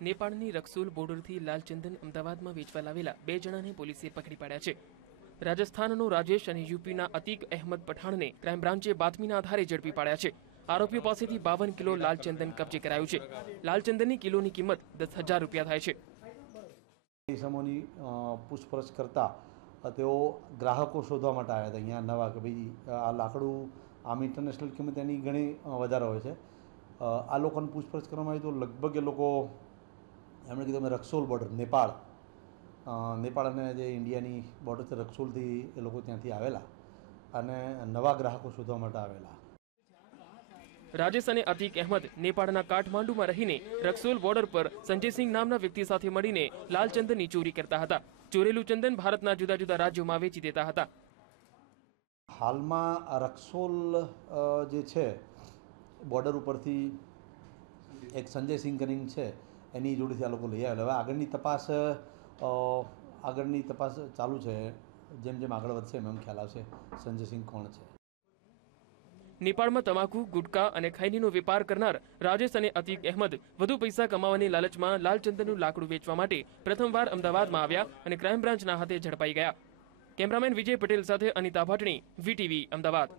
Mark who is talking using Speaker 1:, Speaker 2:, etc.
Speaker 1: નેપાળની રક્સોલ બોર્ડરથી લાલચંદન અમદાવાદમાં વેચવા લાવેલા બે જણાને પોલીસે પકડી પાડ્યા છે. રાજસ્થાનનો રાજેશ અને યુપીના અતીક અહેમદ પઠાણને ક્રાઇમ બ્રાન્ચે બાતમીના આધારે ઝડપી પાડ્યા છે. આરોપીઓ પાસેથી બાવન કિલો લાલચંદન કબજે કરાયું છે. લાલચંદનની કિલોની કિંમત દસ હજાર રૂપિયા થાય છે.
Speaker 2: ઇસમોની પૂછપરછ કરતા તેઓ ગ્રાહકો શોધવા માટે આવ્યા હતા. અહીંયા નવા કે ભાઈ, આ લાકડું આમ ઇન્ટરનેશનલ કિંમત એની ઘણી વધારે હોય છે. આ લોકોને પૂછપરછ કરવામાં આવી તો લગભગ એ લોકો એમણે કીધું અમે રક્સોલ બોર્ડર નેપાળ. નેપાળ અને જે ઇન્ડિયાની બોર્ડર છે રક્સોલથી એ લોકો ત્યાંથી આવેલા અને નવા ગ્રાહકો શોધવા માટે આવેલા.
Speaker 1: રાજેશ અને અતિક અહેમદ નેપાળના કાઠમાંડુમાં રહીને રક્સોલ બોર્ડર પર સંજયસિંહ નામના વ્યક્તિ સાથે મળીને લાલચંદનની ચોરી કરતા હતા. ચોરેલું ચંદન ભારતના જુદા જુદા રાજ્યોમાં વેચી દેતા હતા.
Speaker 2: હાલમાં રક્સોલ જે છે બોર્ડર ઉપરથી એક સંજય સિંહ કરીને છે એની જોડેથી આ લોકો લઈ આવેલા હવે આગળની તપાસ આગળની તપાસ ચાલુ છે. જેમ જેમ આગળ વધશે એમ એમ ખ્યાલ આવશે. સંજય સિંહ કોણ છે?
Speaker 1: નેપાળમાં તમાકુ, ગુટકા અને ખૈનીનો વેપાર કરનાર રાજેશ અને અતીક અહેમદ વધુ પૈસા કમાવાની લાલચમાં લાલચંદનનું લાકડું વેચવા માટે પ્રથમવાર અમદાવાદમાં આવ્યા અને ક્રાઇમ બ્રાન્ચના હાથે ઝડપાઈ ગયા. કેમેરામેન વિજય પટેલ સાથે અનિતા ભાટણી, વીટીવી, અમદાવાદ.